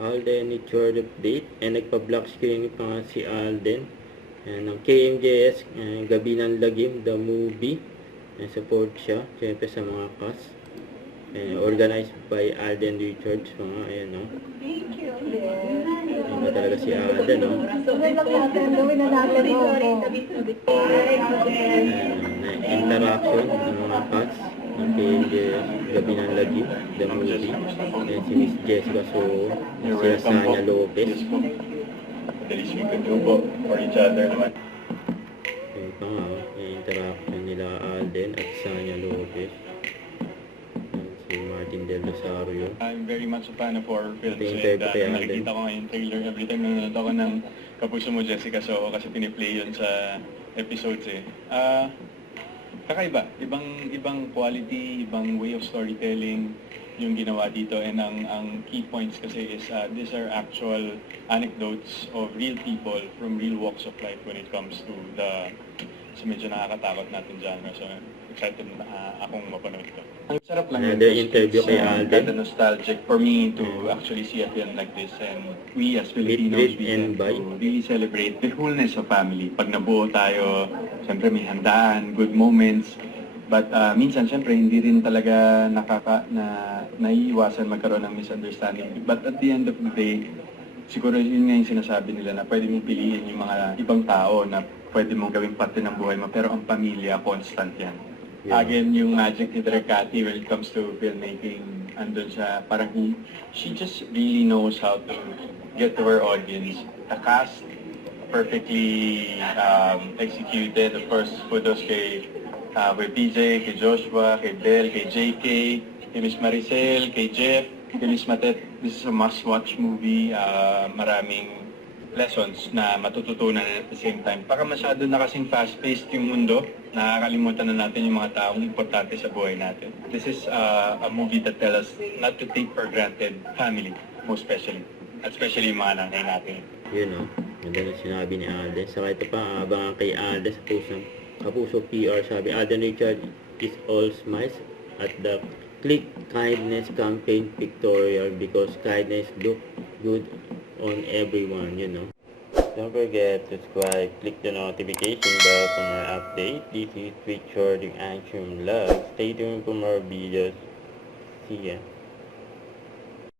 Alden Richard update. And nagpa-black screen pa nga si Alden. Ng KMJS, Gabi ng Lagim, the movie. Support siya, syempre sa mga cast. Organized by Alden Richards. Ayan, no? Thank you, Alden. Ayan ba talaga si Alden, no? Gawin lang natin, gawin na natin. Interaction ng mga cast ng KMJS, Gabi ng Lagim, the movie. Ayan, si Miss Jessica So, si Asanya Lopez. The least we could do po for each other naman. Ayan pa nga, yung interaction nila Alden at Asanya Lopez. Si Martin Del Rosario. I'm very much a fan of horror films. Interview kay Alden. Nakikita ko ngayon trailer every time nanonood ako ng Kapuso Mo Jessica So kasi piniplay yun sa episodes eh. Kakaiba, ibang quality, ibang way of storytelling yung ginawa dito, and ang key points kasi is these are actual anecdotes of real people from real walks of life when it comes to so medyo nakakatakot natin genre. So excited akong mapanood ito. Ang sarap lang yun. Another interview kay Alden. Kind of nostalgic for me to actually see a film like this, and we as Filipinos, we tend to really celebrate the wholeness of family. Pag nabuo tayo, siyempre may handaan, good moments, but minsan siyempre hindi rin talaga naiiwasan magkaroon ng misunderstanding. But at the end of the day, siguro yun nga yung sinasabi nila na pwede mong piliin yung mga ibang tao na pwede mong gawing parte ng buhay mo, pero ang pamilya, constant yan. Yeah. Again, yung magic ni Direk Cathy when it comes to filmmaking, andun siya, parang she just really knows how to get to her audience. The cast, perfectly executed. Of course, kudos kay PJ, kay Joshua, kay Bel, kay JK, kay Miss Maricel, kay Jeff, kay Miss Matet. This is a must-watch movie. Maraming lessons na matututunan at the same time. Baka masyado na kasing fast-paced yung mundo, nakakalimutan na natin yung mga taong importante sa buhay natin. This is a movie that tells us not to take for granted family, most especially. Especially yung mga nanay natin. Yun, no? Ganda na sinabi ni Alden. Saka ito pa, abangan kay Alden sa Kapuso PR. Sabi, Alden Richard is all smiles at the Click Kindness Campaign pictorial because kindness look good on everyone, you know. Don't forget to subscribe, click the notification bell for more updates. This is Richard, yung Action Vlog. Stay tuned for more videos. See ya.